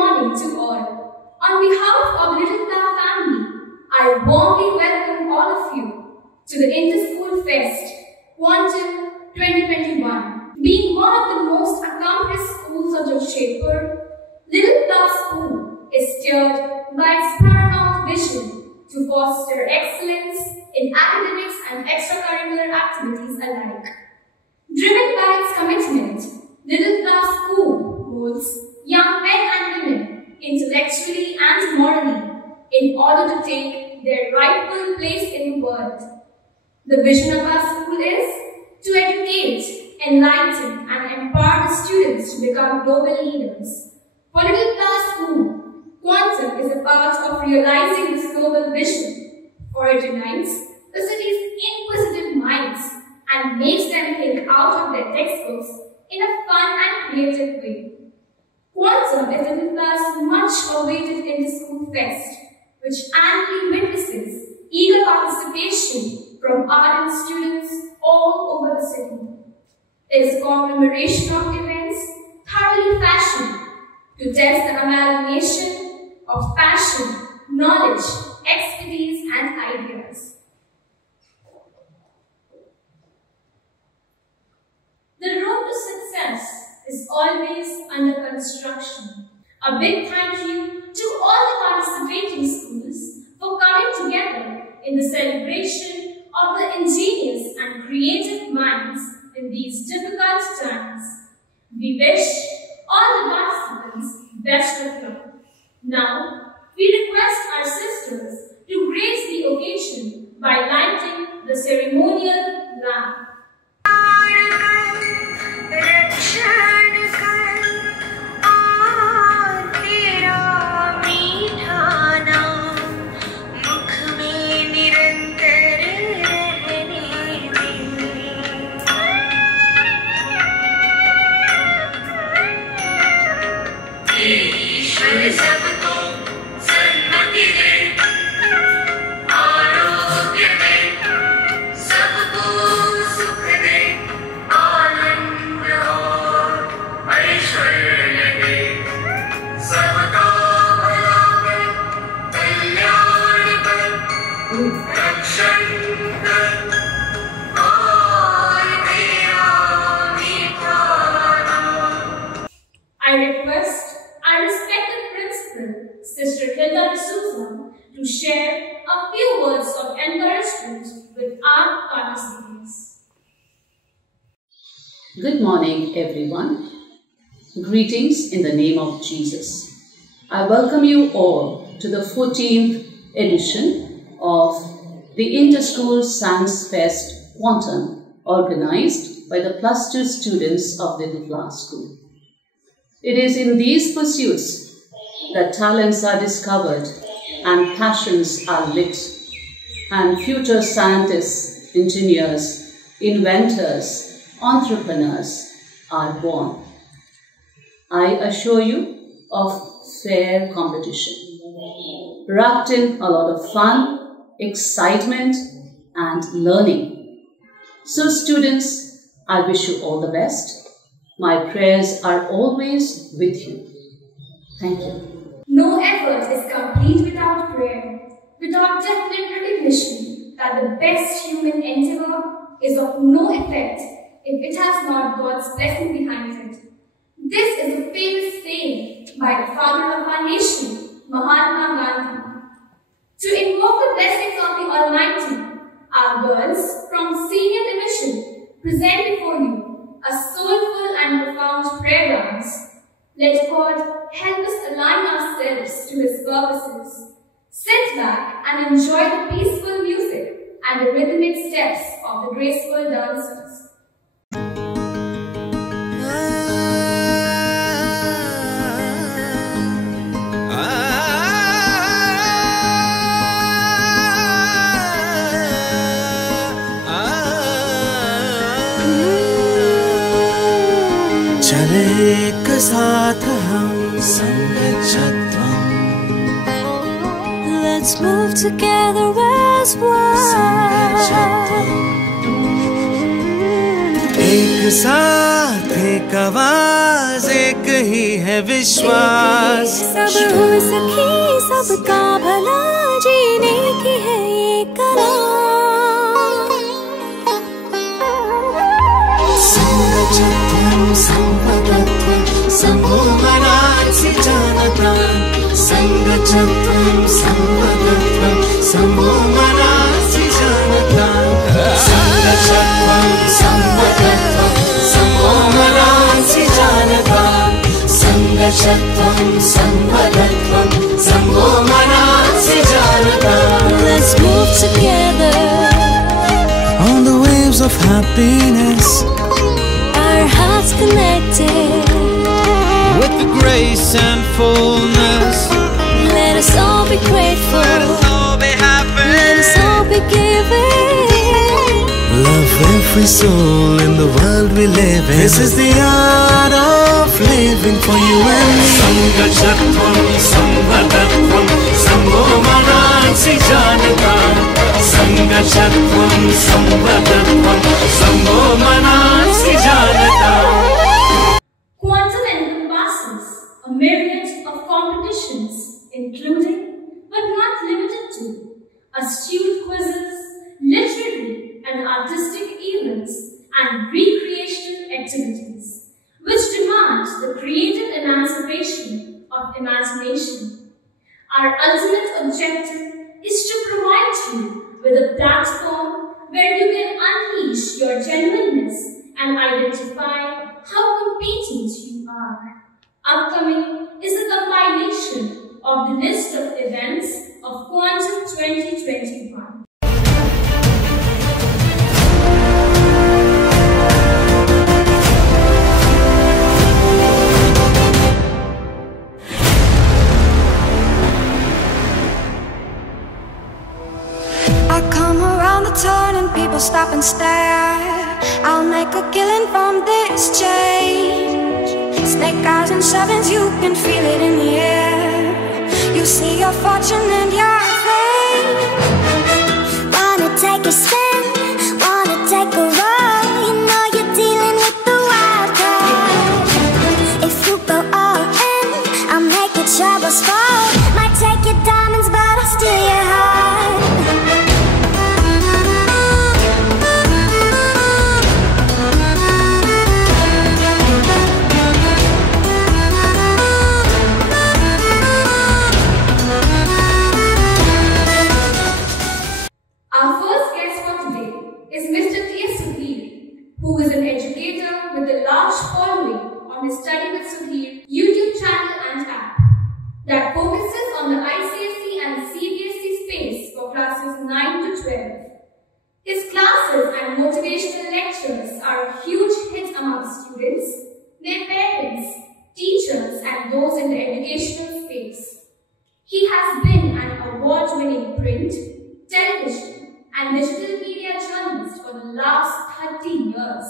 morning to all. On behalf of the Little Flower family, I warmly welcome all of you to the Inter-School Fest, Quantum-21. Being one of the most accomplished schools of Jamshedpur, Little Flower School is steered by its paramount vision to foster excellence in academics and extracurricular activities alike. Driven by its commitment, Little Flower School molds young men and women intellectually and morally in order to take their rightful place in the world. The vision of our school is to educate, enlighten and empower the students to become global leaders. For Little Flower School, Quantum is a part of realizing this global vision, for it unites the city's inquisitive minds and makes them think out of their textbooks in a fun and creative way. Quantum is Little Flower's much-awaited Inter-School Fest, which annually witnesses eager participation from ardent students all over the city. It is a conglomeration of events thoroughly fashioned to test the amalgamation of passion, knowledge, expertise and ideas. The road to success is always under construction. A big thank you to all the participating schools for coming together in the celebration of the ingenious and creative minds in these difficult times. We wish all the participants best of luck. Now, we request our sisters to grace the occasion by lighting the ceremonial lamp. To share a few words of encouragement with our participants. Good morning, everyone. Greetings in the name of Jesus. I welcome you all to the 14th edition of the Inter-School Science Fest Quantum, organized by the Plus 2 students of Little Flower School. It is in these pursuits that talents are discovered and passions are lit, and future scientists, engineers, inventors, entrepreneurs are born. I assure you of fair competition, wrapped in a lot of fun, excitement, and learning. So students, I wish you all the best. My prayers are always with you. Thank you. No effort is complete without prayer, without definite recognition that the best human endeavor is of no effect if it has not God's blessing behind it. This is a famous saying by the father of our nation, Mahatma Gandhi. To invoke the blessings of the Almighty, our girls from Senior Division present before you a soulful and profound prayer dance. Let God help us align ourselves to His purposes. Sit back and enjoy the peaceful music and the rhythmic steps of the graceful dancers. चले एक साथ हम संगच्छत्वम. Let's move together as one. एक साथ एक आवाज एक ही है विश्वास सब हो सके सबका भला जीने की है ये करार संगचत्वं संपदत्वं संभो मनांसि जानता संगचत्वं संपदत्वं संभो मनांसि जानता संगचत्वं संपदत्वं संभो मनांसि जानता संगचत्वं संपदत्वं संभो मनांसि जानता. Let's move together On the waves of happiness, our hearts connected with the grace and fullness. let us all be grateful Let us all be happy. let us all be giving Love every soul in the world we live in. This is the art of living for you and me. Sangachatvam samvadatvam sambho manansi janata. Sangachatvam samvadatvam sambho manansi janata. Quantum encompasses a myriad of competitions, including, but not limited to, astute quizzes, literary and artistic events, and recreational activities, which demand the creative emancipation of imagination. Our ultimate objective is to provide you with a platform where you can unleash your genuineness and identify how competent you are. Upcoming is a compilation of the list of events of Quantum-21. I come around the turn and people stop and stare. I'll make a killing from this change. Snake eyes and sevens, you can feel it in the air. You see your fortune and your fame. Wanna take a spin, wanna take a roll. You know you're dealing with the wild card. If you go all in, I'll make your troubles fall. Might take your diamonds, but I'll steal your heart. Our first guest for today is Mr. who is an educator with a large following on his Study with Sudhir YouTube channel and app that focuses on the ICSE and CBSE space for classes 9 to 12. His classes and motivational lectures are a huge hit among students, their parents, teachers, and those in the educational space. He has been an award-winning print, television, and digital media journalist for the last 30 years.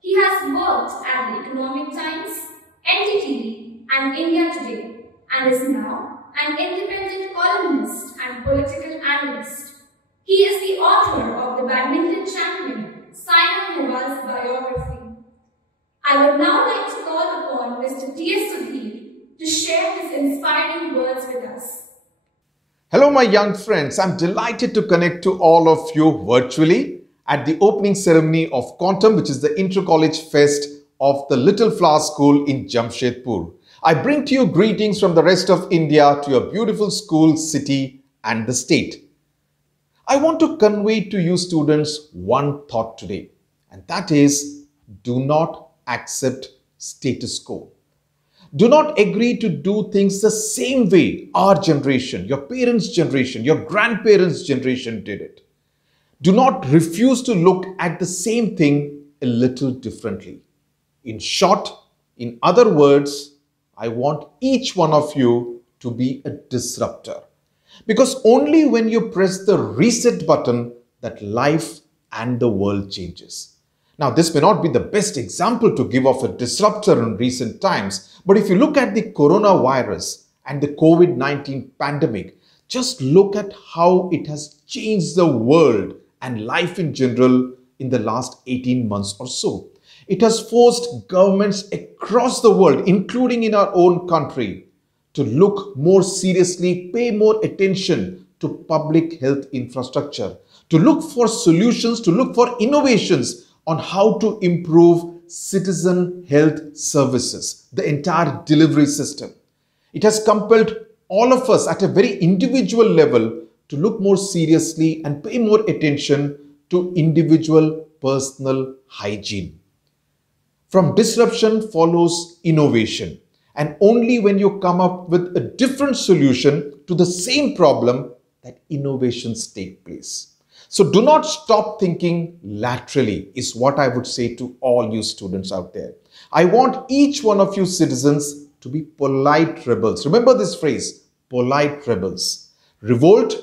He has worked at the Economic Times, NDTV, and India Today, and is now an independent columnist and political analyst. He is the author of the badminton champion Saina Nehwal's biography. I would now like to call upon Mr. Sudhir to share his inspiring words with us. Hello my young friends, I'm delighted to connect to all of you virtually at the opening ceremony of Quantum, which is the Inter-College Fest of the Little Flower School in Jamshedpur. I bring to you greetings from the rest of India to your beautiful school, city and the state. I want to convey to you students one thought today, and that is, do not accept status quo. Do not agree to do things the same way our generation, your parents' generation, your grandparents' generation did it. Do not refuse to look at the same thing a little differently. In short, in other words, I want each one of you to be a disruptor. Because only when you press the reset button that life and the world changes. Now, this may not be the best example to give of a disruptor in recent times, but if you look at the coronavirus and the COVID-19 pandemic, just look at how it has changed the world and life in general in the last 18 months or so. It has forced governments across the world, including in our own country, to look more seriously, pay more attention to public health infrastructure, to look for solutions, to look for innovations on how to improve citizen health services, the entire delivery system. It has compelled all of us at a very individual level to look more seriously and pay more attention to individual personal hygiene. From disruption follows innovation. And only when you come up with a different solution to the same problem that innovations take place. So do not stop thinking laterally is what I would say to all you students out there. I want each one of you citizens to be polite rebels. Remember this phrase, polite rebels. Revolt,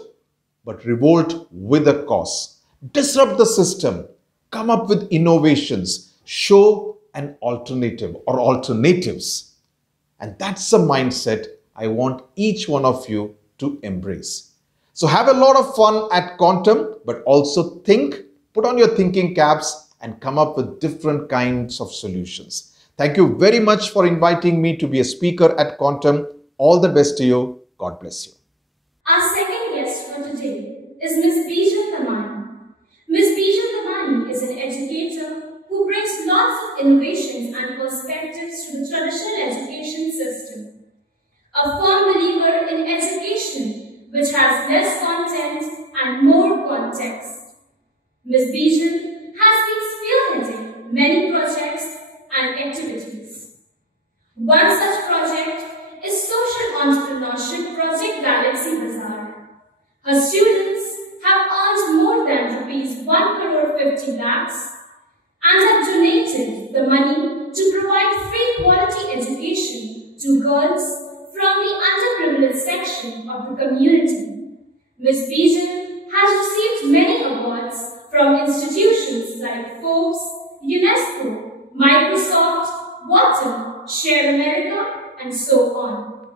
but revolt with a cause. Disrupt the system. Come up with innovations. Show an alternative or alternatives. And that's the mindset I want each one of you to embrace. So have a lot of fun at Quantum, but also think, put on your thinking caps and come up with different kinds of solutions. Thank you very much for inviting me to be a speaker at Quantum. All the best to you. God bless you. Our second guest for today is Ms. Bijal Damani. Ms. Bijal Damani is an educator who brings lots of innovations and perspectives to the traditional education system. A firm believer in education which has less content and more context. Ms. Bijal has been spearheading many projects and activities. One such project is Social Entrepreneurship Project Galaxy Bazaar. Her students have earned more than Rs 1,50 lakhs and have donated the money to provide free quality education to girls from the underprivileged section of the community. Ms. Bijal has received many awards from institutions like Forbes, UNESCO, Microsoft, Quantum, Share America, and so on.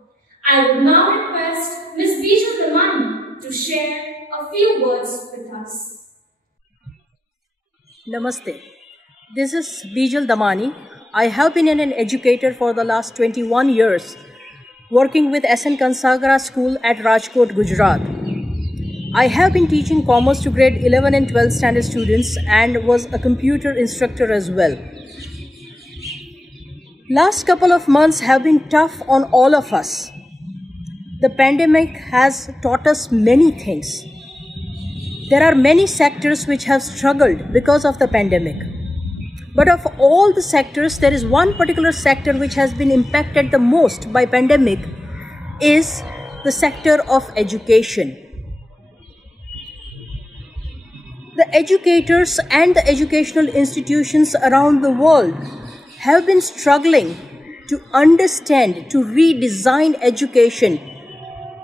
I would now request Ms. Bijal Damani to share a few words with us. Namaste. This is Bijal Damani. I have been an educator for the last 21 years, working with SN Kansagra School at Rajkot, Gujarat. I have been teaching commerce to grade 11 and 12 standard students and was a computer instructor as well. Last couple of months have been tough on all of us. The pandemic has taught us many things. There are many sectors which have struggled because of the pandemic. But of all the sectors, there is one particular sector which has been impacted the most by pandemic is the sector of education. The educators and the educational institutions around the world have been struggling to understand, to redesign education,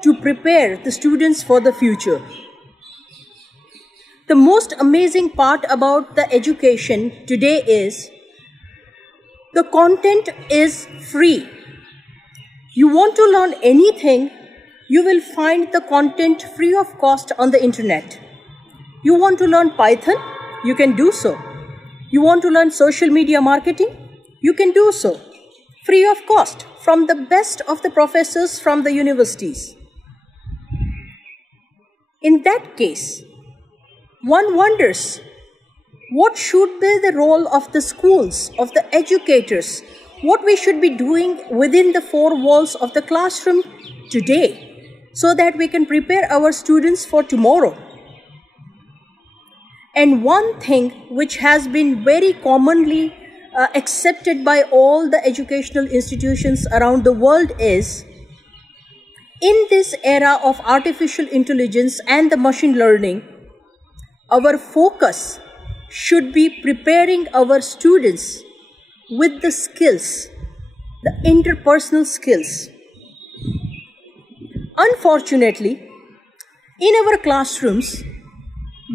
to prepare the students for the future. The most amazing part about the education today is the content is free. You want to learn anything, you will find the content free of cost on the internet. You want to learn Python, you can do so. You want to learn social media marketing, you can do so. Free of cost from the best of the professors from the universities. In that case, one wonders, what should be the role of the schools, of the educators, what we should be doing within the four walls of the classroom today, so that we can prepare our students for tomorrow. And one thing which has been very commonly accepted by all the educational institutions around the world is, in this era of artificial intelligence and the machine learning, our focus should be preparing our students with the skills, the interpersonal skills. Unfortunately, in our classrooms,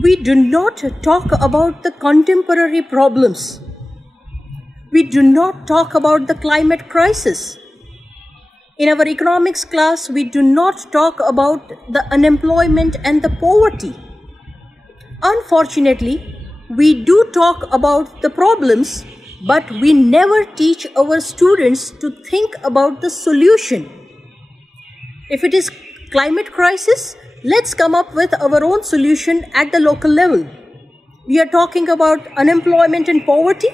we do not talk about the contemporary problems. We do not talk about the climate crisis. In our economics class, we do not talk about the unemployment and the poverty. Unfortunately, we do talk about the problems, but we never teach our students to think about the solution. If it is climate crisis, let's come up with our own solution at the local level. We are talking about unemployment and poverty.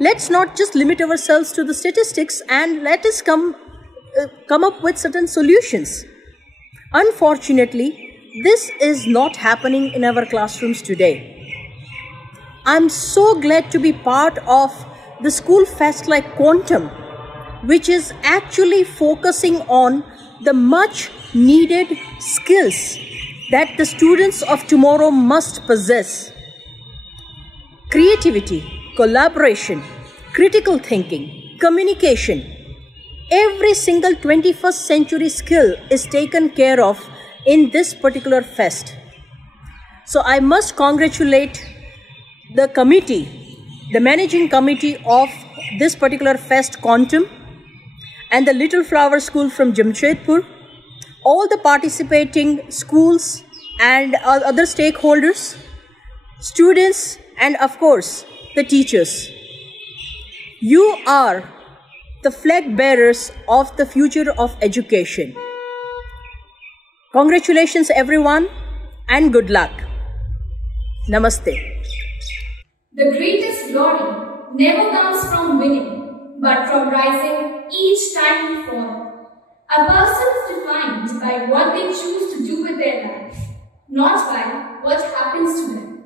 Let's not just limit ourselves to the statistics and let us come up with certain solutions. Unfortunately, this is not happening in our classrooms today. I'm so glad to be part of the school fest like Quantum, which is actually focusing on the much needed skills that the students of tomorrow must possess. Creativity, collaboration, critical thinking, communication. Every single 21st century skill is taken care of in this particular fest. So I must congratulate the committee, the managing committee of this particular fest, Quantum, and the Little Flower School from Jamshedpur, all the participating schools and other stakeholders, students, and of course, the teachers. You are the flag bearers of the future of education. Congratulations everyone and good luck. Namaste. The greatest glory never comes from winning, but from rising each time we fall. A person is defined by what they choose to do with their life, not by what happens to them.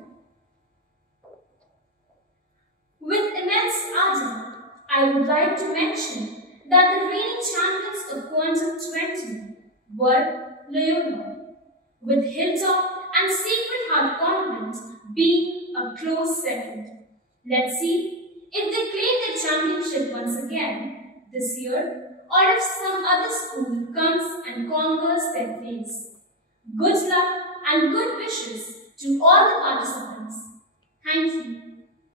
With immense ardor, I would like to mention that the reigning champions of Quantum-21 were Loyola, with Hilltop and Sacred Heart Convent being a close second. Let's see if they claim their championship once again this year, or if some other school comes and conquers their place. Good luck and good wishes to all the participants. Thank you.